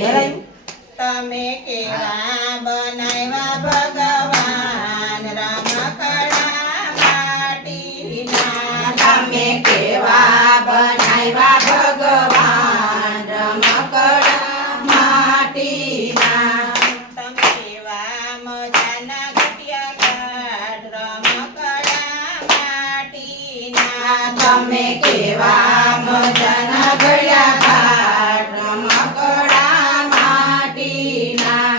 તમે કેવા બનાવ્યા ભગવાન રમકડા માટીના તમે કેવા બનાવ્યા ભગવાન રમકડા માટીના તમે કેવા મજાના ઘટિયા કાઢ રમકડા માટીના તમે કેવા મજાના ઘડિયા ઘાટ રમકડા માટીના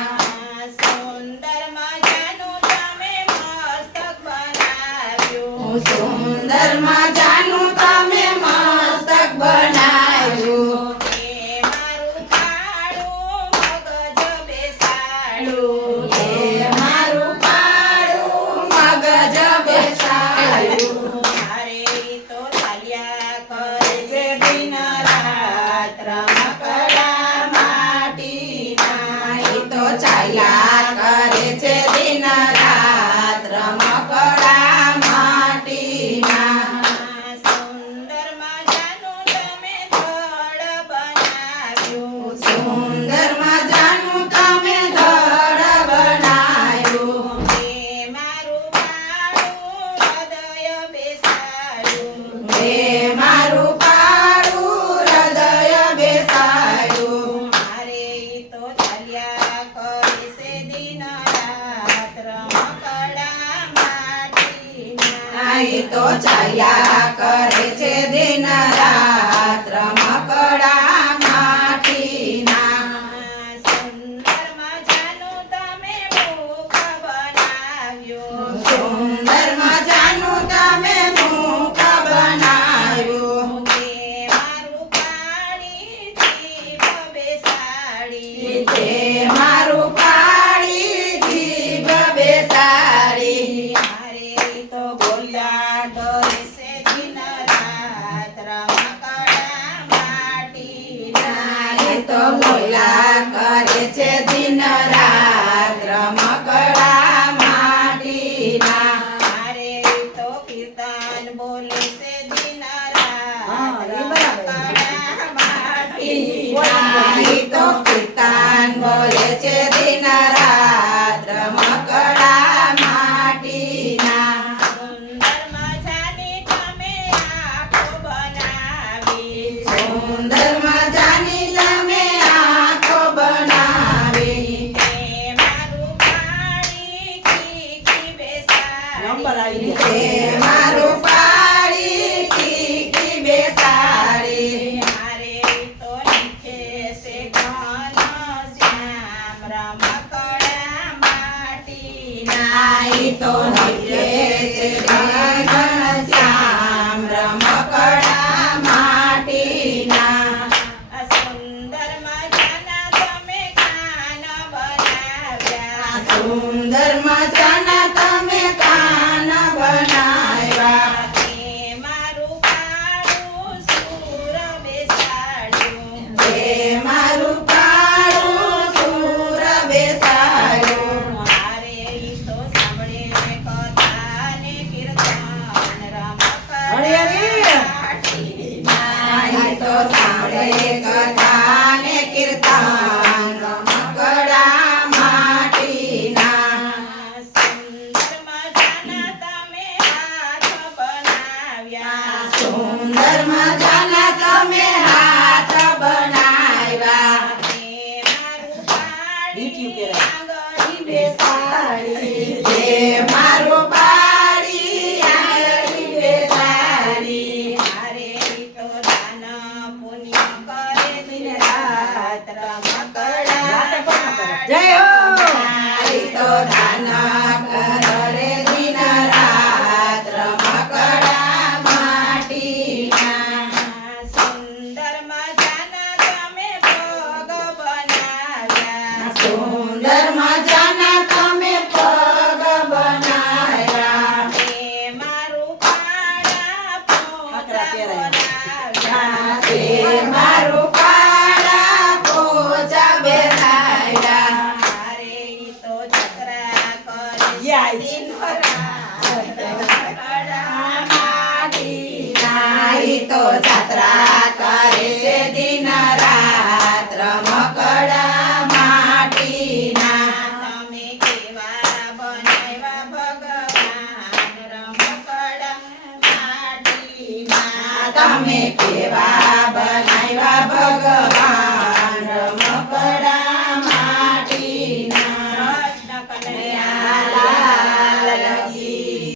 સુંદર મજાનું તમે મસ્તક બનાવ્યું સુંદર મજાનું તમે મસ્તક બનાવ્યું એ મારું કાળું મગજ બેસાડ્યું એ મારું પાડું મગજ બેસાડ્યું મારે તો ચાલ્યા કરે છે દિન રાત રમકડા માટીના એ તો ચાલ્યા કરે છે દિન રાત રમકડા માટીના સુંદર મજાનું તમે થડ બનાવ્યું સુંદર મજાનું તમે ધડ બનાવ્યું એ મારું કાળું હૃદય બેસાડ્યું એ મારું પાડું હૃદય બેસાડ્યું મારે તો ચાલ્યા કરે છે દિન રાત રમકડા માટીના એ તો ચાલ્યા કરે છે દિન રાત રમકડા માટીના સુંદર મજાનું તમે મુખ બનાવ્યું સુંદર મજાનું તમે મુખ બનાવ્યું એ મારું પાણી જીભ બેસાડી તે મારું પાડી જીભ બેસાડી મારે તો બોલ્યા ડરે છે દિન રાત રમકડા માટીના એ તો બોલા કરે છે દિન રાત રમકડા માટીના મારે તો કીર્તન બોલે છે દિન રાત રમકડા માટીના એ તો કીર્તન બોલે છે દિન રાત રમકડા માટીના સુંદર મજાની તમે આંખો બનાવી સુંદર મજાની તમે આંખો બનાવી તે મારું પાણી ખીખી બેસાડી તે મારું પાડી ઠીકી બેસાડી મારે તો લીખે છે ઘન શ્યામ રમકડા માટીના ઈ તો નીકળે છે ઘન શ્યામ રમકડા માટીના સુંદર મજાના તમે કાન બનાવ્યા સુંદર મજાના તમે કાન બનાવ્યા તે મારું કાળું સૂર બેસાડ્યું તે મારું પાડું સૂર બેસાડ્યું મારે તો સાંભળે કથા ને કીર્તન રમકડા માટીના ઈ તો સાંભળે કથા ને કીર્તન રમકડા માટીના સુંદર મજાના તમે હાથ બનાવ્યા સુંદર મજાના તમે હાથ બનાવ્યા તે મારું પાડી આંગળી બેસાડી તે મારું પાડી આંગળી બેસાડી મારે તો દાન પુણ્ય કરે દિન રાત રમકડા જય હો ઈ તો દાન કરે દિન રાત રમકડા માટીના સુંદર મજાના તમે ભોગ બનાવ્યા સુંદર મજાના તમે પગ બનાવ્યા તે મારું પાડા પોતા બનાવ્યા તે મારું પાડા પોચા બેસાડ્યા મારે વિના તમે કેવા બનાવ્યા ભગવાન